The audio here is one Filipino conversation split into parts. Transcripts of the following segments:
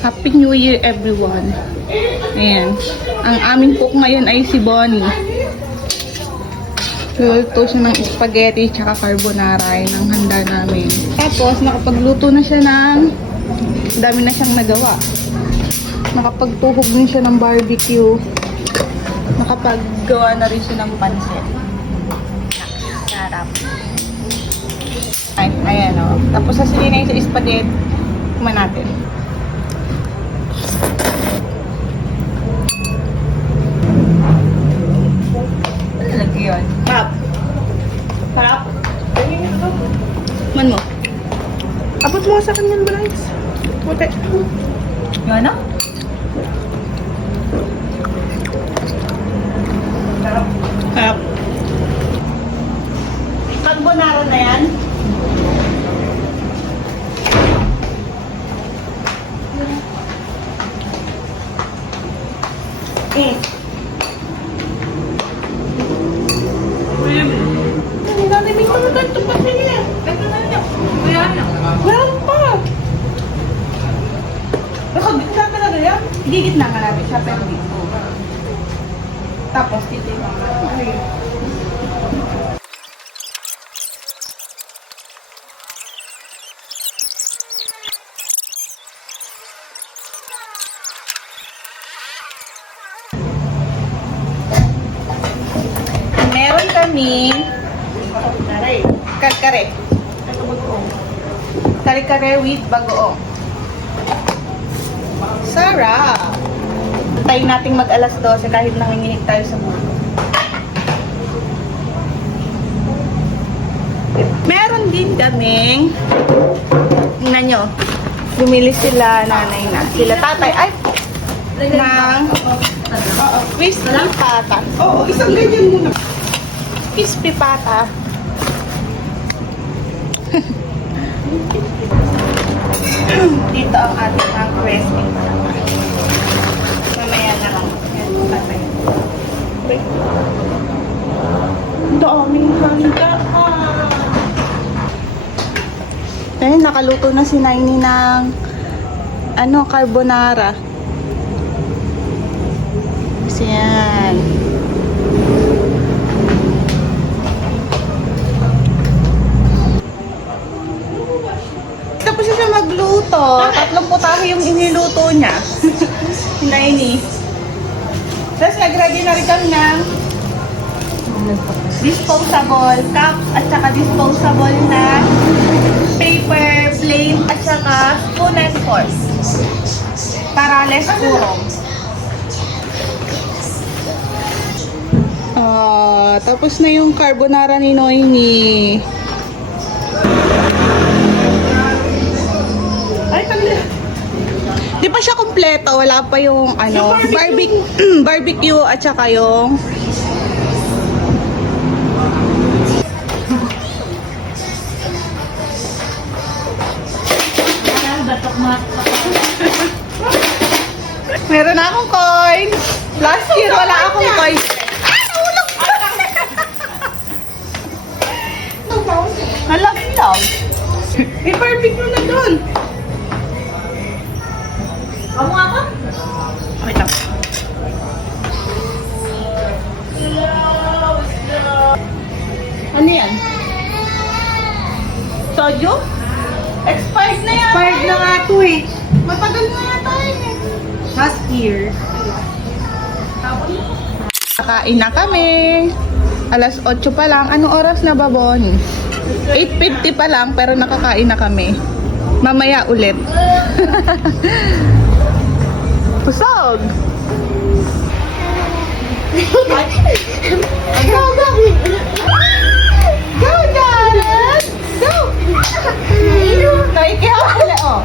Happy New Year everyone. Ayan. Ang aming cook ngayon ay si Bonnie. Luluto siya ng spaghetti tsaka carbonara. Yan ang handa namin. Tapos nakapagluto na siya ng dami na siyang nagawa. Nakapagtuhog din siya ng barbecue. Nakapaggawa na rin siya ng pansit. Sarap. Ay, ayan o. Tapos sasalin na yung sa spaghetti. Kumain natin. Lagi yun. Sarap. Sarap. Man mo. Abot mo sa kanya, Bryce. Puti. Yung ano? Sarap. Sarap. Carbonara na yan. Gigit na ka natin siya, pero dito. Tapos, dito yung mga. Meron kami kare-kare. Kare-kare with bagoong. Sarap! Tayo nating mag-alas 12 kahit nanginginig tayo sa mundo. Meron din kaming, tingnan nyo, bumili sila, nanay na, sila tatay, ay, ng crispy pata. Oo, isang ganyan muna. Crispy pata. Dito ang ating ang crispy pata. Mamaya na lang. Daming handa. Eh, nakaluto na si Naini ng carbonara. Kasi yan. Tapos siya magluto. 3 putahe yung iniluto niya. Si Naini. Tapos nag-ready na rin kami ng disposable cups at saka disposable na paper plate at saka spoon and fork. Para less kurong. Tapos na yung carbonara ni Noini. Ay, tanggal. Di pa siya kumpleto, wala pa yung barbecue at saka yung meron na akong coins. Last year wala akong coins. Nalaglag. May barbecue na doon. Kamu nga ka? Okay lang. Ano yan? Soju? Expired na yan. Expired na nga ito eh. Matagal na yata yun eh. Last year. Kakain na kami. Alas 8 pa lang. Anong oras na ba, Bonnie? 8:50 pa lang pero nakakain na kami. Mamaya ulit. Pusog! Go, go! Go, Jared! Go! Naikihaw sila, oh.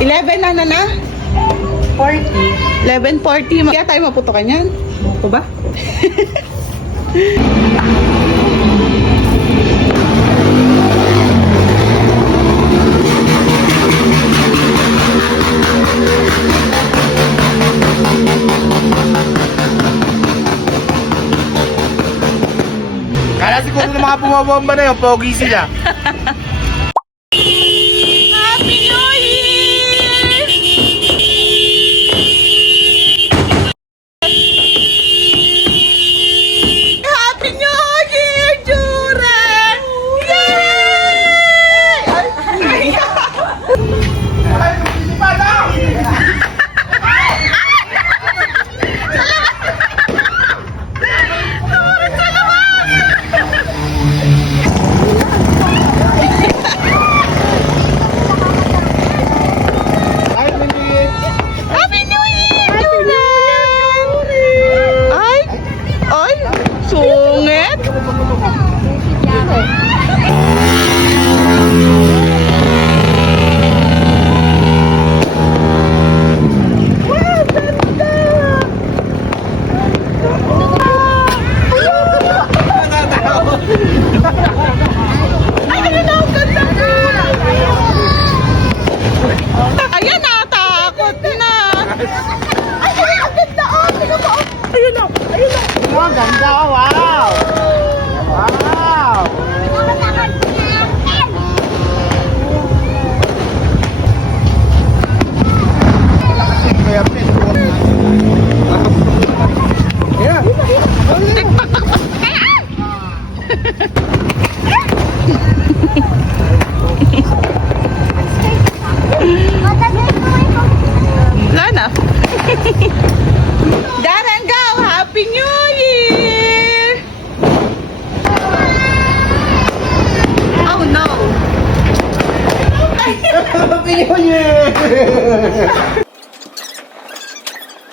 11 na na? 40. 11:40. Kaya tayo maputokan yan. Buko ba? Kala siguro ng mga bumabomba na yun, pogi sila.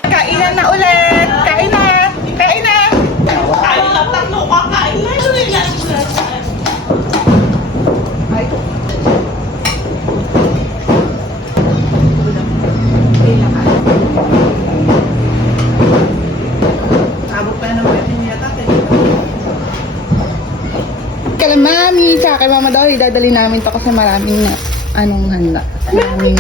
Kainan na ulit! Kain na! Kain na! Kain lang tatlo, kakain na. Ay. Abot pa naman niya tatay. Kala mami, tsaka kay mama daw, idadali namin to kasi maraming anong handa. Maraming